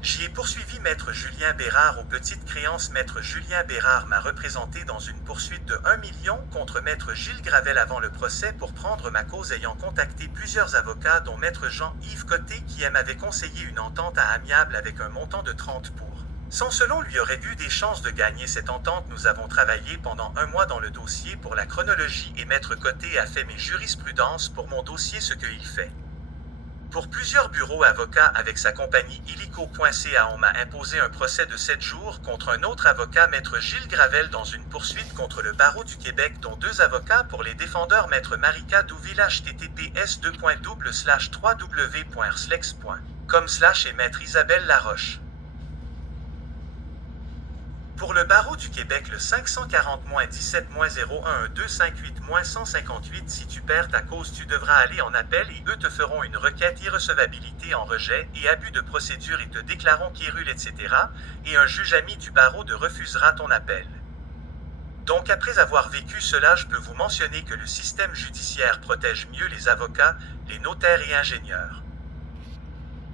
J'y ai poursuivi Maître Julien Bérard aux petites créances. Maître Julien Bérard m'a représenté dans une poursuite de 1 million contre Maître Gilles Gravel avant le procès pour prendre ma cause, ayant contacté plusieurs avocats dont Maître Jean-Yves Côté qui m'avait conseillé une entente à amiable avec un montant de 30 pour. Sans selon lui aurait eu des chances de gagner cette entente. Nous avons travaillé pendant 1 mois dans le dossier pour la chronologie et Maître Côté a fait mes jurisprudences pour mon dossier, ce qu'il fait. Pour plusieurs bureaux avocats avec sa compagnie illico.ca, on m'a imposé un procès de 7 jours contre un autre avocat, Maître Gilles Gravel, dans une poursuite contre le barreau du Québec, dont 2 avocats pour les défendeurs, Maître Marika Douville, https://www.slex.com/ et Maître Isabelle Laroche. Pour le barreau du Québec, le 540-17-01258-158. Si tu perds ta cause, tu devras aller en appel et eux te feront une requête irrecevabilité en rejet et abus de procédure et te déclareront quérule, etc. Et un juge ami du barreau te refusera ton appel. Donc après avoir vécu cela, je peux vous mentionner que le système judiciaire protège mieux les avocats, les notaires et ingénieurs.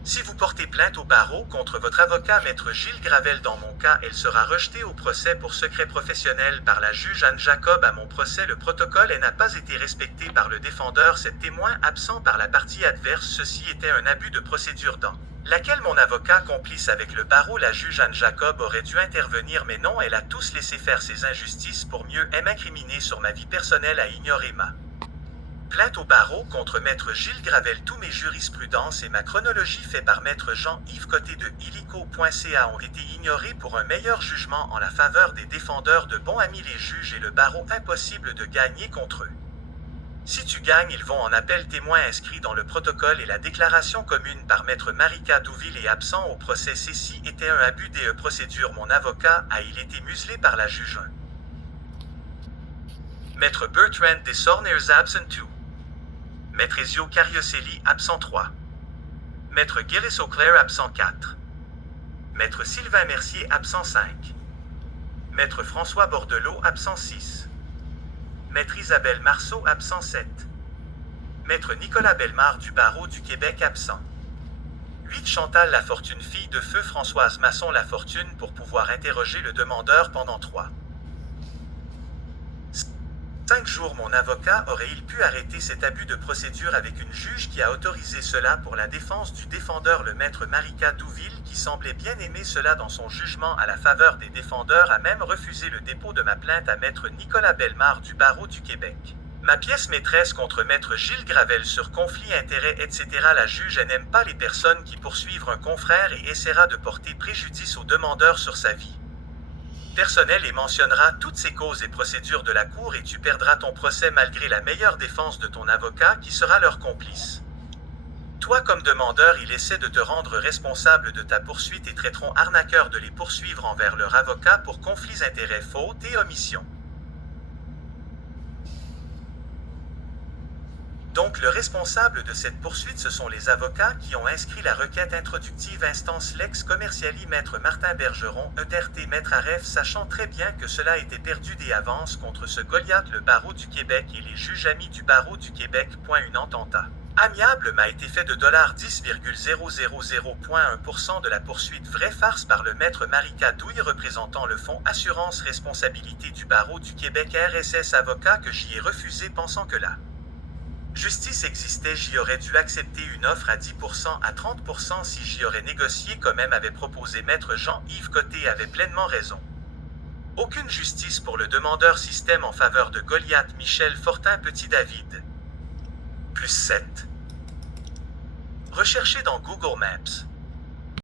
Si vous portez plainte au barreau contre votre avocat Maître Gilles Gravel, dans mon cas, elle sera rejetée au procès pour secret professionnel par la juge Anne Jacob. À mon procès, le protocole n'a pas été respecté par le défendeur, cet témoin absent par la partie adverse. Ceci était un abus de procédure dans laquelle mon avocat, complice avec le barreau, la juge Anne Jacob, aurait dû intervenir, mais non, elle a tous laissé faire ces injustices pour mieux m'incriminer sur ma vie personnelle, à ignorer ma plainte au barreau contre Maître Gilles Gravel. Tous mes jurisprudences et ma chronologie faite par Maître Jean-Yves Côté de illico.ca ont été ignorées pour un meilleur jugement en la faveur des défendeurs. De bons amis, les juges et le barreau, impossible de gagner contre eux. Si tu gagnes, ils vont en appel. Témoin inscrit dans le protocole et la déclaration commune par Maître Marika Douville est absent au procès. Ceci était un abus des procédures. Mon avocat a-il été muselé par la juge 1. Maître Bertrand Desorners absent 2. Maître Ezio Carioselli absent 3. Maître Gilles Auclair absent 4. Maître Sylvain Mercier absent 5. Maître François Bordelot absent 6. Maître Isabelle Marceau absent 7. Maître Nicolas Bellemare du barreau du Québec absent 8. Chantal Lafortune, fille de feu Françoise Masson Lafortune, pour pouvoir interroger le demandeur pendant 3. 5 jours. Mon avocat aurait-il pu arrêter cet abus de procédure avec une juge qui a autorisé cela pour la défense du défendeur, le maître Marika Douville, qui semblait bien aimer cela dans son jugement à la faveur des défendeurs, a même refusé le dépôt de ma plainte à maître Nicolas Bellemare du barreau du Québec. Ma pièce maîtresse contre maître Gilles Gravel sur conflit d'intérêts, etc. La juge n'aime pas les personnes qui poursuivent un confrère et essaiera de porter préjudice au demandeur sur sa vie personnelle et mentionnera toutes ces causes et procédures de la cour, et tu perdras ton procès malgré la meilleure défense de ton avocat qui sera leur complice. Toi comme demandeur, il essaie de te rendre responsable de ta poursuite et traiteront arnaqueurs de les poursuivre envers leur avocat pour conflits d'intérêts, fautes et omissions. Donc le responsable de cette poursuite, ce sont les avocats qui ont inscrit la requête introductive instance Lex Commerciali. Maître Martin Bergeron, ETRT, Maître Aref, sachant très bien que cela était perdu des avances contre ce Goliath, le barreau du Québec et les juges amis du barreau du Québec. Une entente amiable m'a été fait de $10,000.1% de la poursuite. Vraie farce par le maître Marika Douille, représentant le fonds Assurance Responsabilité du barreau du Québec, RSS avocat, que j'y ai refusé pensant que la justice existait. J'y aurais dû accepter une offre à 10% à 30% si j'y aurais négocié comme avait proposé maître Jean-Yves Côté avait pleinement raison. Aucune justice pour le demandeur. Système en faveur de Goliath. Michel Fortin, Petit David. +7. Recherchez dans Google Maps.